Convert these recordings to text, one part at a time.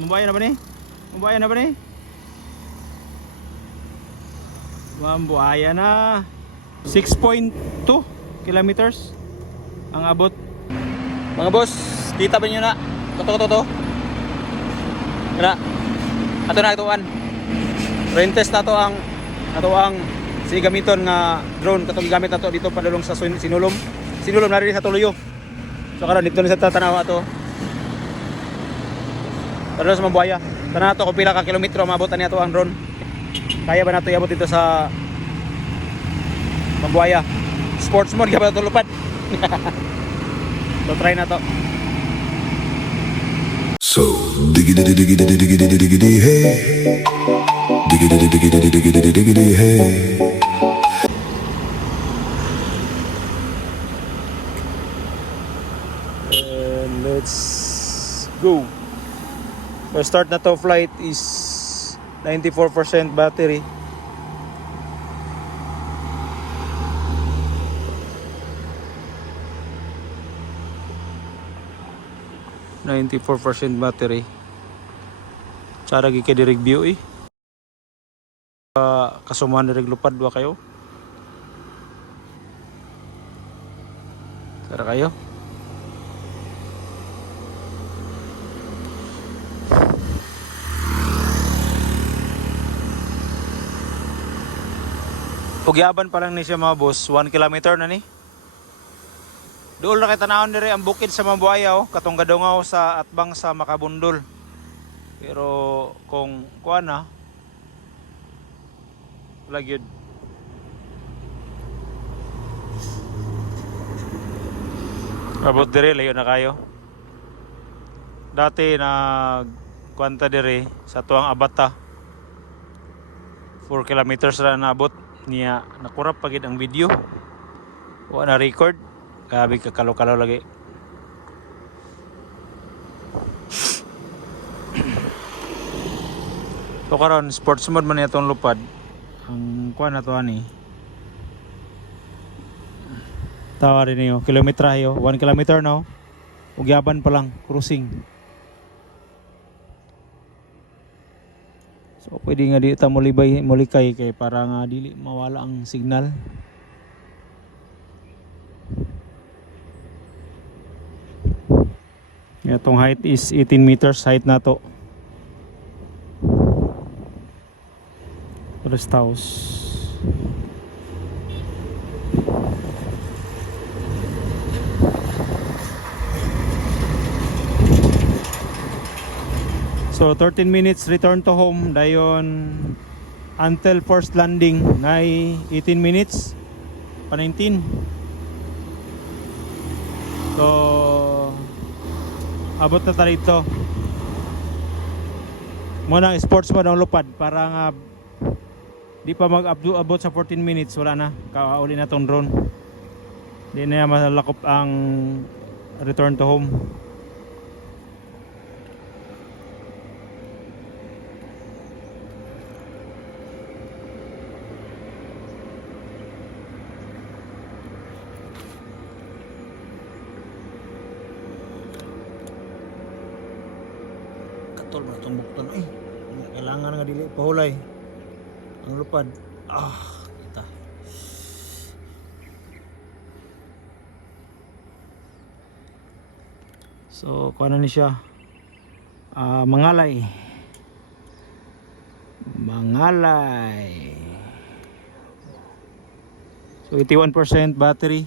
Mambuaya na ba ni? Mambuaya na ba ni? Mambuaya na. 6.2 kilometers ang abot. Mga boss, kita ba nyo na? Toto. Wala. Ato na ituan. Rain test na to ang si gamiton nga drone katong gamit nato dito padulong sa Sinulom. Sinulom na rin sa Tuluyo. So karon dito na sa tatanaw ato. Padulong sa Mambuaya. Tanan nato kung pila ka kilometro maabot ani ato ang drone. Kaya ba nato iabot dito sa Mambuaya? Sports mode ka ba ito lupad? So try na to. So diggity diggity diggity diggity hey, diggity diggity diggity diggity hey. And let's go. The start na to flight is 94% battery. %94% battery. Tsara gi kay direct view eh. Kasumahan direct lupad wa kayo. Tsara kayo. Pugyaban pa lang ni siya mga boss, 1 kilometer na ni. Dool na kay tanawon dire ang bukid sa Mambuaya oh, katong gadungaw sa atbang sa Makabundol. Pero kung kuan na wala gyud. Abot dire layo na kayo. Dati nag kuanta dire sa tuang Abata. 4 kilometers ra naabot niya, nakurap pagid ang video. Wa na record. Grabe ka kalo-kalo lagi. So karon sports mode man itong lupad. Ang kuan na to ani. Tawa rin niyo, kilometrahe 1 kilometer no. Ugyaban pa lang cruising. So pwede nga di ta mulikay kay para nga dili mawala ang signal. Itong height is 18 meters height na to. Rest house. So 13 minutes return to home dayon until first landing na 18 minutes pa 19. So abot na tayo dito. Muna ang sports mode ang lupad para nga di pa mag-abot sa 14 minutes wala na. Kauli na tong drone. Di na malakop ang return to home. Katol na itong bukton eh. Kailangan nga dili pahulay ang lupad. Kita. So kuha na ni siya. Mangalay. So 81% battery.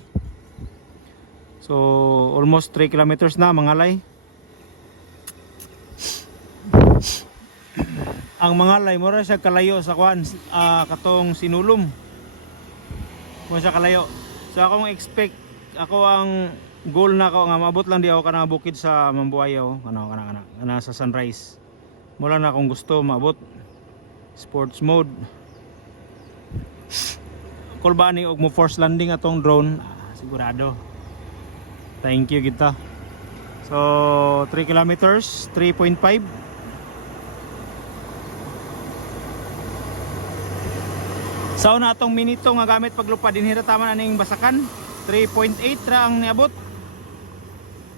So almost 3 kilometers na Mangalay. Ang Mangalay mura siya kalayo sa kuan katong Sinulom. Kung siya kalayo. So akong expect ako ang goal na ako nga maabot lang di ako kana bukid sa Mambuaya kana sa Sunrise. Mula na akong gusto maabot sports mode. Kung ba ni og mo force landing atong drone, sigurado. Thank you kita. So 3 kilometers, 3.5. So na atong minito nga gamit paglupad dinhira taman aning basakan 3.8 ra ang niabot.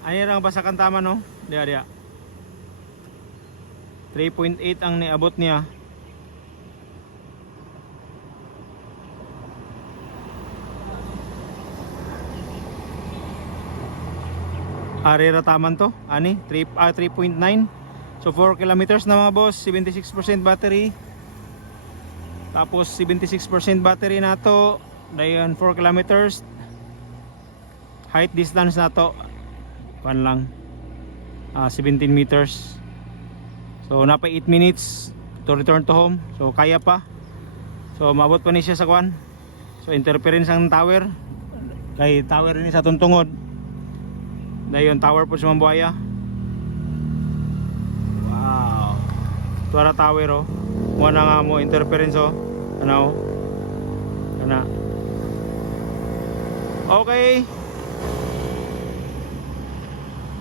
Ani ra ang basakan tama no. Dia. 3.8 ang niabot niya. Arera taman to, ani 3.9. So 4 kilometers na mga boss, 76% battery. Tapos 76% battery na to, dayon 4 kilometers. Height distance na to, pan lang, 17 meters. So napa 8 minutes to return to home. So kaya pa. So maabot pa ni siya sa kwan. So interference ang tower. Kay tower ni sa tuntungod. Dayon tower po sa Mambuaya. Wow. Tuara tower oh. Mo na nga mo interference oh. Ano? Kana. Okay.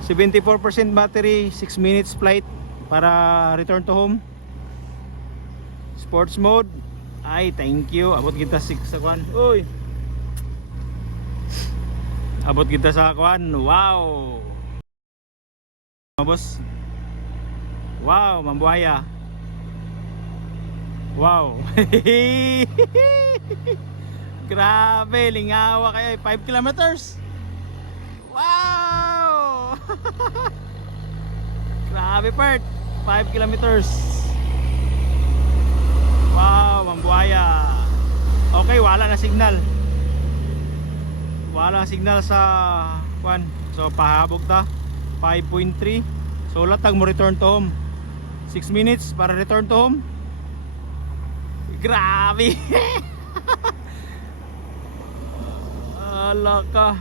74% battery, 6 minutes flight para return to home. Sports mode. Ay, thank you. Abot kita sa kwan. Uy. Abot kita sa kwan. Wow. Mga boss. Wow, Mambuaya. Wow. Grabe, lingawa kayo. 5 kilometers. Wow. Grabe part. 5 kilometers. Wow, Mambuaya. Okay, wala na signal. Wala signal sa kwan. So pahabog ta 5.3. So latag mo return to home. 6 minutes para return to home. Grabe. Ala ka.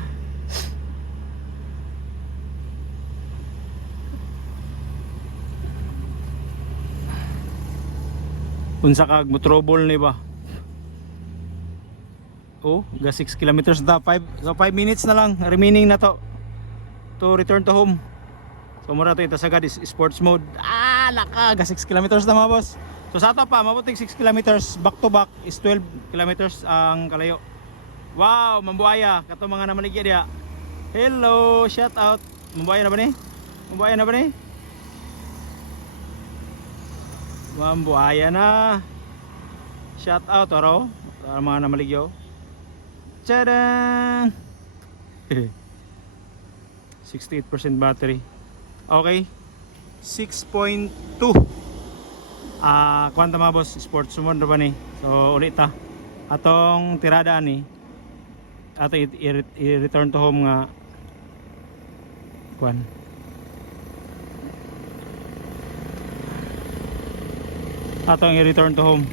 Unsa kag mo trouble ni ba? Oh, ga 6 kilometers na 5. So 5 minutes na lang remaining na to return to home. So mura to ita sagad is sports mode. Laka ga 6 kilometers na mga boss. So sa ato pa mabuting 6 kilometers back to back is 12 kilometers ang kalayo. Wow, Mambuaya kato mga namaligya dia. Hello, shout out. Mambuaya na ba ni? Mambuaya na ba ni? Mambuaya na. Shout out oro para mga namaligyo. Tadaan. 68% battery. Okay. 6.2. Kwanta mga boss, sports mode ba ni? So ulit ta. Atong tirada ni. Ato i-return to home nga kwan. Atong i-return to home.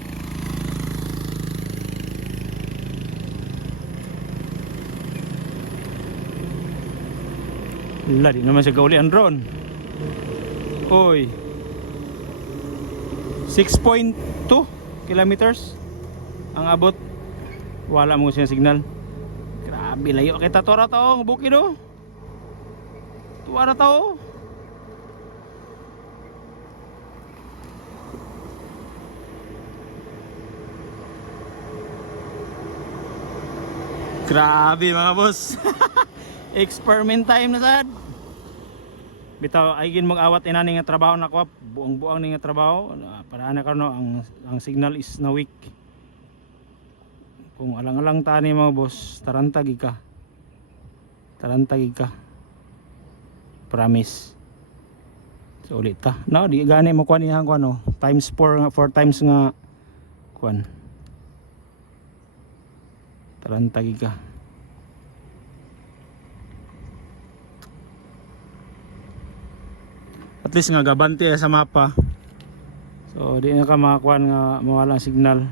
Ladi naman siya kauli ang drone. Oy. 6.2 kilometers ang abot. Wala mo siya signal. Grabe layo kay tatora to, bukid do. Tuwa na to. Grabe mga boss. Experiment time na sad. Bitaw ay gin mag-awat inani nga trabaho na ko, buang-buang ni nga trabaho para ana karon ang signal is na weak. Kung alang-alang ta ni mga boss, tarantagi ka. Tarantagi ka. Promise. So ulit ta. No, di gani mo kuan ihang kuan no. Times 4 nga 4 times nga kuan. Tarantagi ka. At least nga gabante sa mapa. So di na ka makakuan nga mawala ang signal.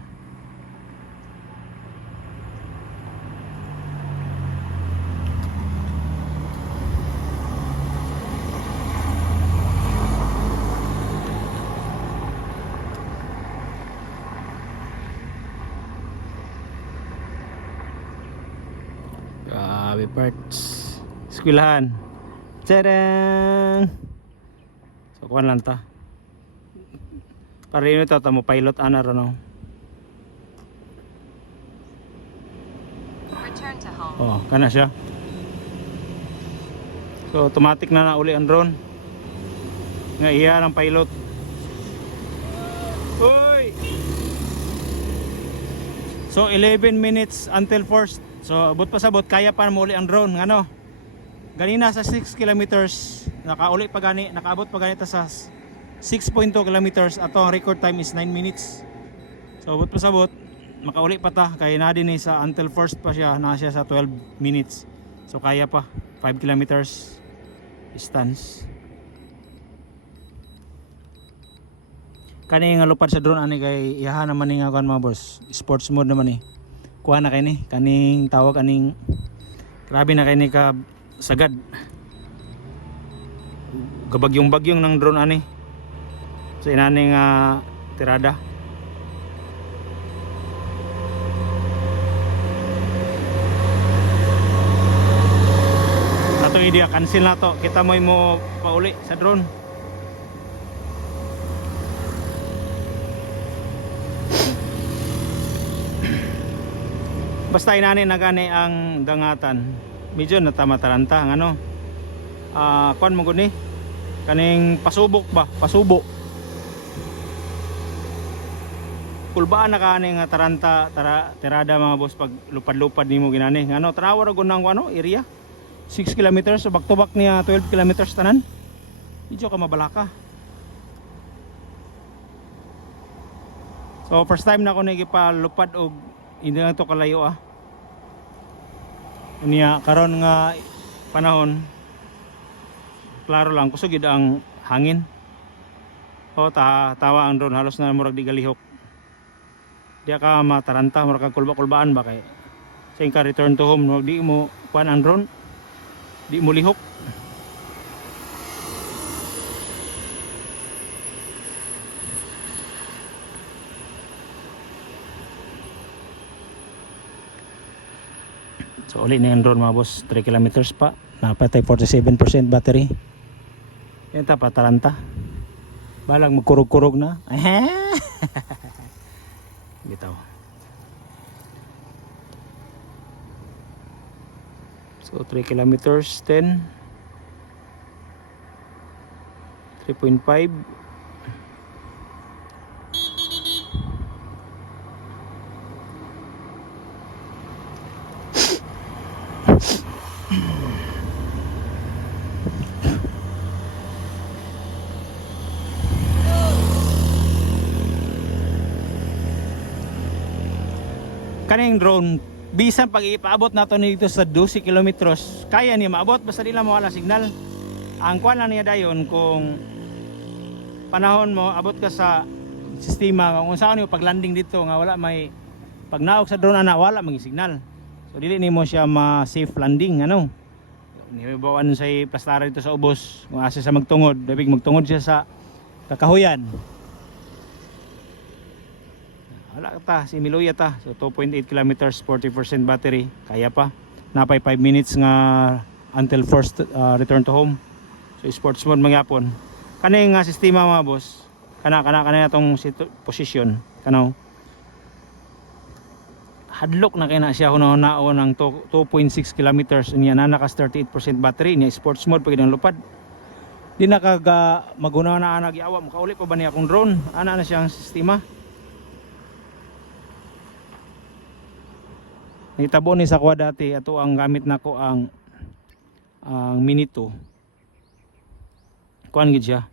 Grabe parts. Eskwelahan. Tadang! So kuan lang ta. Para yun ito mo pilot ana ron. Return to home. Oh, kana siya. So automatic na nauli ang drone. Nga iya ang pilot. Uy! So 11 minutes until first. So abot pa sabot, kaya pa muli ang drone, ano? Ganina sa 6 kilometers, nakauli pa gani, nakaabot pa ganito sa 6.2 kilometers. Ato ang record time is 9 minutes. So abot pa sabot, makauli pa ta, kaya na din sa until first pa siya, na siya sa 12 minutes. So kaya pa 5 kilometers distance. Kani nga lupad sa drone ani kay iyaha naman ni nga kan mga boss. Sports mode naman ni. Kuha na kay ni kaning tawag aning grabe na kay ni ka sagad. Gabagyong-bagyong ng drone ani. So inani nga tirada. Ato idea cancel na to. Kita mo pauli sa drone. Basta inani na gani ang dangatan. Medyo natamataranta ang ano. Kuan mo guni? Kaning pasubok ba? Pasubo. Kulbaan na kaning taranta tirada mga boss pag lupad-lupad nimo ginani. Ano tanawa ra gud nang ano area? 6 kilometers so back to back niya 12 kilometers tanan. Medyo ka mabalaka. So first time na ako nagipalupad og hindi lang to kalayo niya karon nga panahon klaro lang kusog gid ang hangin o tawa ang drone halos na murag di galihok diya ka mataranta murag kag kulba-kulbaan ba kay sa ka return to home no di mo kuan ang drone di mo lihok. So uli na yung drone mga boss, 3 kilometers pa, napatay 47% battery. Yan ta patalanta. Balang magkurog-kurog na. Bitaw. So 3 kilometers 10 3.5. Kaning drone bisan pag ipaabot nato nito sa 12 kilometers kaya niya maabot basta di lang mawala signal. Ang kuan lang niya dayon kung panahon mo abot ka sa sistema kung saan mo pag landing dito nga wala may pag naog sa drone ana wala may signal. So dili nimo siya ma safe landing ano. Nibawan sa plastara dito sa ubos kung asa sa magtungod, dabig magtungod siya sa kakahuyan. Wala ta, si Miluya ta. So 2.8 kilometers, 40% battery. Kaya pa. Napay 5 minutes nga until first return to home. So sports mode magyapon. Kani nga sistema mga boss. Kana atong position. Kanaw. Hadlok na kay na siya hunahunao ng 2.6 kilometers. Niya na nakas 38% battery. Niya sports mode pag ang lupad. Di na kaga magunaw na nagyawa. Makauli pa ba niya akong drone? Ana na siyang sistema. Nitabo ni sa kwa dati ato ang gamit nako ang Mini 2. Kuan gid siya.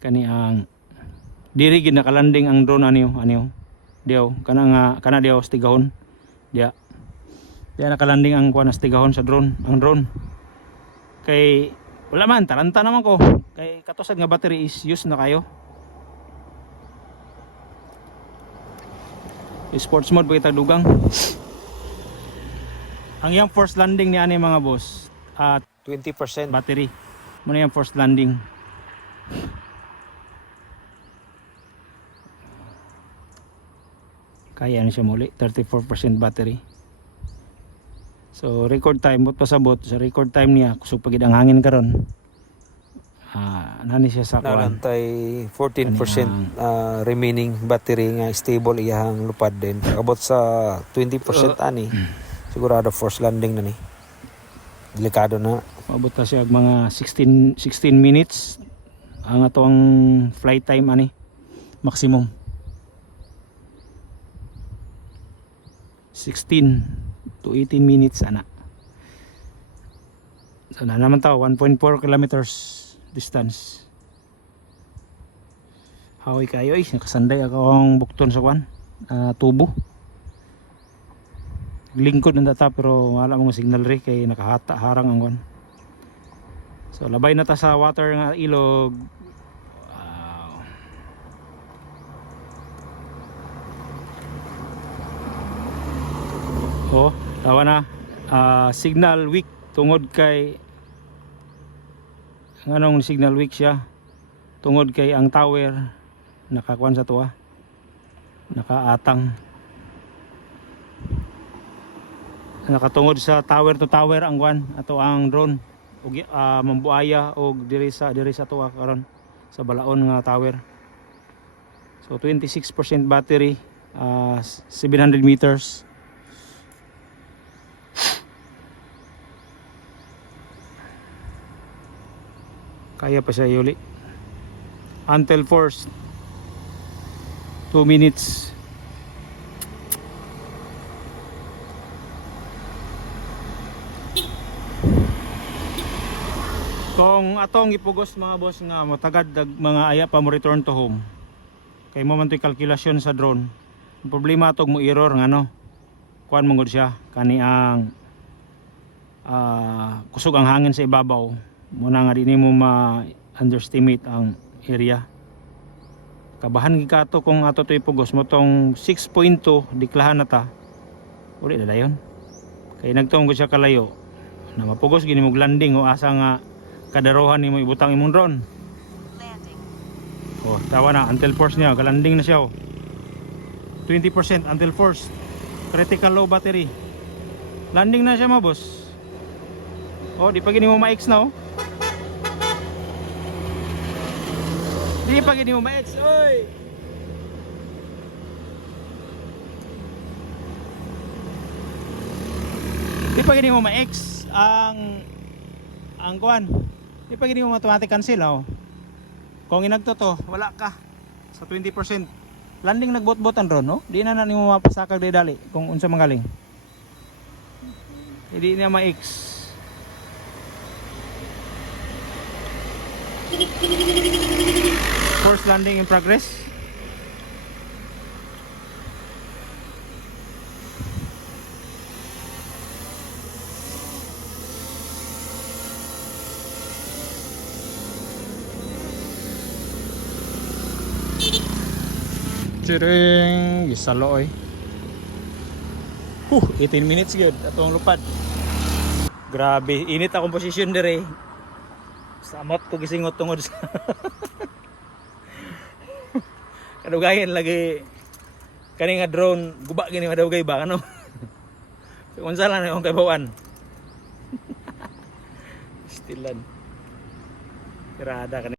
Kani ang diri gid nakalanding ang drone aniyo. Diaw kana diaw stigahon. Dia nakalanding ang kuan stigahon sa drone, ang drone. Kay wala man taranta naman ko. Kay katosad nga battery is use na kayo. Sports mode ba kita dugang? Ang yung first landing ni ani mga boss at 20% battery muna yung first landing. Kaya na siya muli 34% battery. So record time bot pasabot sa record time niya kusog pagid ang hangin karon. Nani siya sa kuan narantay 14% remaining battery nga stable iyang lupad din abot sa 20% ani sigurado first landing na ni delikado na maabot na siya mga 16 minutes ang atong flight time ani maximum. 16 to 18 minutes ana. So na naman tao 1.4 kilometers distance. Hawi kayo nakasanday akong bukton sa kwan tubo. Lingkod ng data pero wala mong signal rin kay nakahata harang ang kwan. So labay na ta sa water nga ilog. Oh, tawa na. Signal weak tungod kay anong signal weak siya? Tungod kay ang tower nakakuan sa tuwa. Nakaatang. Nakatungod sa tower to tower ang kwan ato ang drone. Og mambuaya og diri sa tuwa karon sa balaon nga tower. So 26% battery, 700 meters. Kaya pa siya yuli until first 2 minutes. Kung atong ipugos mga boss nga matagad mga aya pa mo return to home kay mo man to'y kalkulasyon sa drone. Ang problema atong mo error nga no kuan mong siya kani ang kusog ang hangin sa ibabaw. Muna nga din mo ma-underestimate ang area. Kabahan gid kato kung ato to ipugos mo tong 6.2 diklahan na ta. Uli na dayon. Kay nagtong siya kalayo. Na mapugos gini mo landing o asa nga kadarohan nimo ibutang imong drone. Landing. Oh, tawa na until force niya, galanding na siya. 20% until force. Critical low battery. Landing na siya mga boss. Oh, di pa gini mo ma-X na oh. Di pa gini mo ma-X, oy. Di pa gini mo ma-X ang kuan. Di pa gini mo automatic cancel oh. Kung inagto to, wala ka sa 20%. Landing nagbot-botan ron no. Di na nimo mapasakag dali kung unsa mangaling. Hindi na ma-X. Force landing in progress. Chiring, gisalo oy. 18 minutes gyud atong lupad. Grabe, init akong posisyon dire. Samot ko gisingot tungod sa kadugayan lagi kani nga drone guba gini madugay ba ano. Unsa lang yung kaybawan. Stilan. Tirada ka